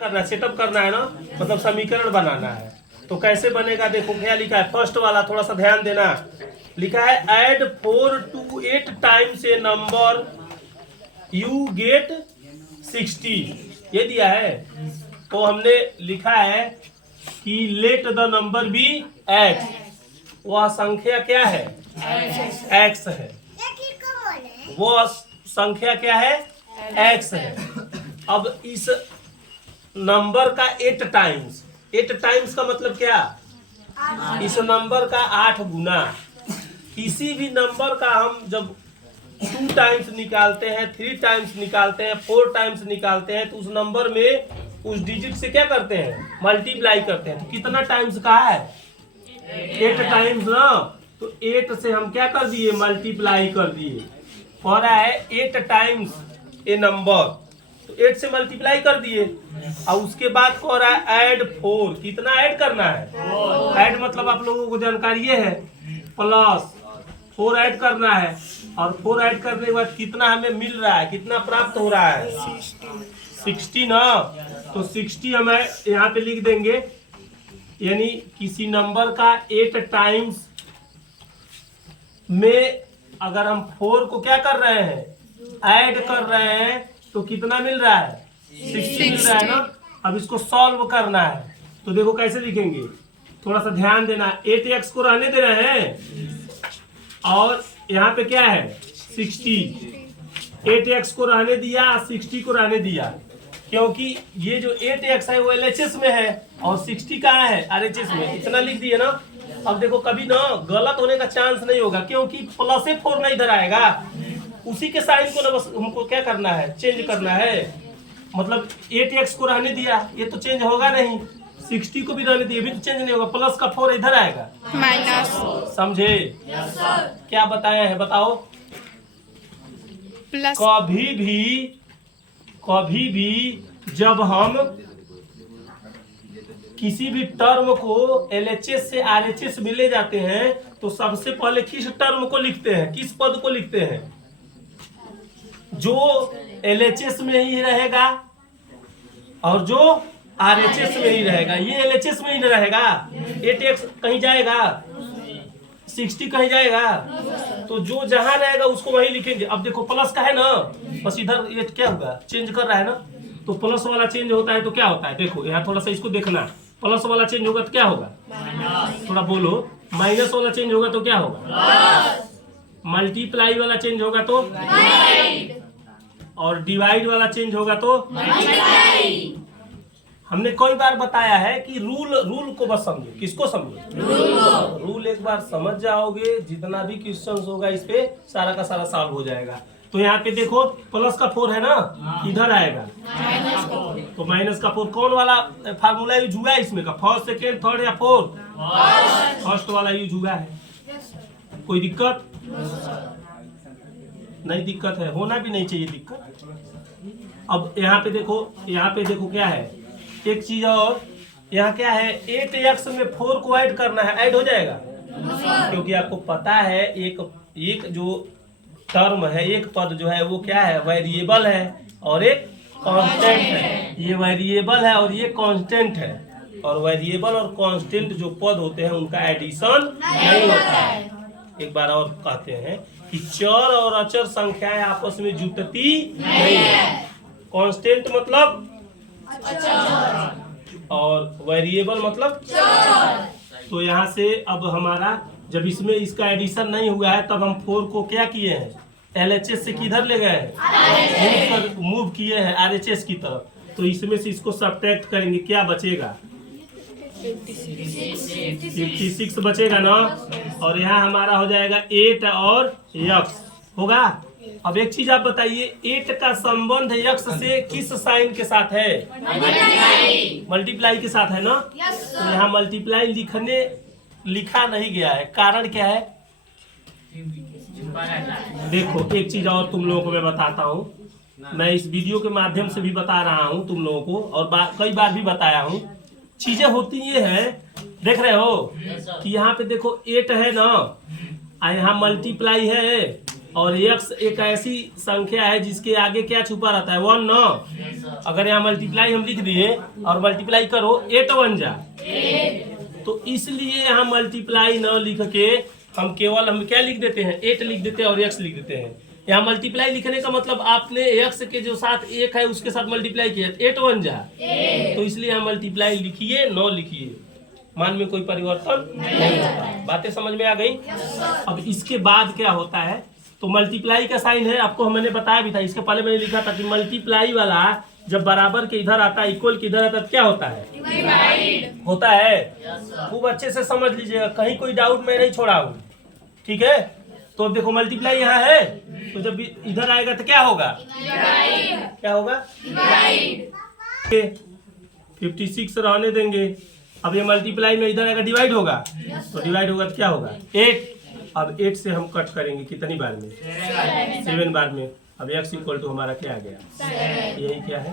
करना, सेटअप करना है ना, मतलब समीकरण बनाना है। तो कैसे बनेगा देखो, क्या लिखा है फर्स्ट वाला, थोड़ा सा ध्यान देना। लिखा है add 4 to 8 times a number you get 60, ये दिया है। तो हमने लिखा है कि let the number be X, वह संख्या क्या है एक्स है, वो संख्या क्या है एक्स है। अब इस नंबर का 8 टाइम्स, 8 टाइम्स का मतलब क्या, इस नंबर का 8 गुना। किसी भी नंबर का हम जब 2 टाइम्स निकालते हैं, 3 टाइम्स निकालते हैं, 4 टाइम्स निकालते हैं, तो उस नंबर में उस डिजिट से क्या करते हैं, मल्टीप्लाई करते हैं। तो कितना टाइम्स का है 8 टाइम्स ना, तो 8 से हम क्या कर दिए, मल्टीप्लाई कर दिए। कह रहा है 8 टाइम्स ए नंबर, तो 8 से मल्टीप्लाई कर दिए। और उसके बाद कह रहा है ऐड 4, कितना ऐड करना है, ऐड मतलब आप लोगों को जानकारी है प्लस 4 ऐड करना है। और 4 ऐड करने के बाद कितना हमें मिल रहा है, कितना प्राप्त हो रहा है 60 ना। तो 60 हम यहाँ पे लिख देंगे, यानी किसी नंबर का 8 टाइम्स में अगर हम 4 को क्या कर रहे हैं, ऐड कर रहे हैं, तो कितना मिल रहा है 60 मिल रहा है ना। अब इसको सॉल्व करना है, तो देखो कैसे लिखेंगे, थोड़ा सा ध्यान देना। 8x को रहने दे रहे हैं और यहाँ पे क्या है 60, 8x को रहने दिया, 60 को रहने दिया, क्योंकि ये जो 8x है वो LHS में है और 60 कहाँ है RHS में, इतना लिख दिए ना। अब देखो कभी ना गलत होने का चांस नहीं होगा, क्योंकि प्लस 4 ना इधर आएगा, उसी के साइन को ना बस हमको क्या करना है, चेंज करना है। मतलब 8x को रहने दिया, ये तो चेंज होगा नहीं, 60 को भी रहने दिया, भी तो चेंज नहीं होगा, प्लस का 4 इधर आएगा माइनस, समझे। क्या बताया है बताओ, प्लस। कभी भी जब हम किसी भी टर्म को LHS से RHS में ले जाते हैं, तो सबसे पहले किस टर्म को लिखते हैं, किस पद को लिखते हैं, जो LHS में ही रहेगा और जो RHS में ही रहेगा। ये LHS में ही रहेगा, 8x कहीं जाएगा, 60 कहीं जाएगा, तो जो जहां रहेगा उसको वही लिखेंगे। अब देखो प्लस का है ना, बस इधर ये क्या होगा, चेंज कर रहा है ना, तो प्लस वाला चेंज होता है तो क्या होता है, देखो यहाँ थोड़ा सा इसको देखना, प्लस वाला चेंज होगा तो क्या होगा, थोड़ा बोलो, माइनस वाला चेंज होगा तो क्या होगा, मल्टीप्लाई वाला चेंज होगा तो, और डिवाइड वाला चेंज होगा तो। हमने कई बार बताया है कि रूल को बस समझो, किसको समझो, रूल एक बार समझ जाओगे, जितना भी क्वेश्चन होगा इस पे सारा का सारा सॉल्व हो जाएगा। तो यहाँ पे देखो प्लस का 4 है ना, इधर आएगा, तो माइनस का 4, कौन वाला फार्मूला यूज हुआ है इसमें का, फर्स्ट सेकेंड थर्ड या फोर्थ, फर्स्ट वाला यूज हुआ है। कोई दिक्कत नहीं, दिक्कत है, होना भी नहीं चाहिए दिक्कत। अब यहाँ पे देखो क्या है, एक चीज और, यहाँ क्या है 8x में 4 को ऐड करना है, ऐड हो जाएगा, क्योंकि आपको पता है एक जो टर्म है, एक पद जो है वो क्या है, वेरिएबल है और एक कांस्टेंट है। ये वेरिएबल है और ये कांस्टेंट है, और वेरिएबल और कांस्टेंट जो पद होते हैं उनका एडिशन नहीं होता है। एक बार और कहते हैं कि चर और अचर संख्याएं आपस में जुटती नहीं है। कांस्टेंट मतलब और वेरिएबल मतलब। तो यहाँ से अब हमारा जब इसमें इसका एडिशन नहीं हुआ है, तब हम 4 को क्या किए हैं, LHS से किधर ले गए, मूव किए हैं RHS की तरफ। तो इसमें से इसको सब्ट्रैक्ट करेंगे, क्या बचेगा 56 बचेगा ना, और यहाँ हमारा हो जाएगा 8 और x होगा। अब एक चीज आप बताइए, 8 का संबंध x से किस साइन के साथ है, मल्टीप्लाई के साथ है ना। तो यहाँ मल्टीप्लाई लिखा नहीं गया है, कारण क्या है, देखो एक चीज और तुम लोगों को मैं बताता हूँ, मैं इस वीडियो के माध्यम से भी बता रहा हूँ तुम लोगों को, और कई बार भी बताया हूँ। चीजें होती ये है, देख रहे हो कि यहाँ पे देखो 8 है ना, यहाँ मल्टीप्लाई है और x एक ऐसी संख्या है जिसके आगे क्या छुपा रहता है 1 न। अगर यहाँ मल्टीप्लाई हम लिख दिए और मल्टीप्लाई करो 8 1 जा, तो इसलिए यहाँ मल्टीप्लाई न लिख के हम केवल हम क्या लिख देते हैं 8 लिख देते हैं और x लिख देते हैं। यहाँ मल्टीप्लाई लिखने का मतलब आपने x के जो साथ 1 है उसके साथ मल्टीप्लाई किया 8 1 जा, तो इसलिए यहाँ मल्टीप्लाई लिखिए न लिखिए, मान में कोई परिवर्तन नहीं होता। बातें समझ में आ गई। अब इसके बाद क्या होता है, तो मल्टीप्लाई का साइन है, आपको मैंने बताया भी था, इसके पहले मैंने लिखा था कि मल्टीप्लाई वाला जब बराबर के इधर आता है इक्वल के इधर आता है क्या होता है डिवाइड होता है। खूब अच्छे से समझ लीजिएगा, कहीं कोई डाउट मैं नहीं छोड़ा हूँ, ठीक है। तो अब देखो मल्टीप्लाई यहाँ है, तो जब इधर आएगा तो क्या होगा क्या होगा 56 रहने देंगे। अब ये मल्टीप्लाई में इधर आएगा डिवाइड होगा, तो डिवाइड होगा तो क्या होगा 8। अब 8 से हम कट करेंगे कितनी बार में 7 बार में। अब x इक्वल टू हमारा क्या आ गया, यही क्या है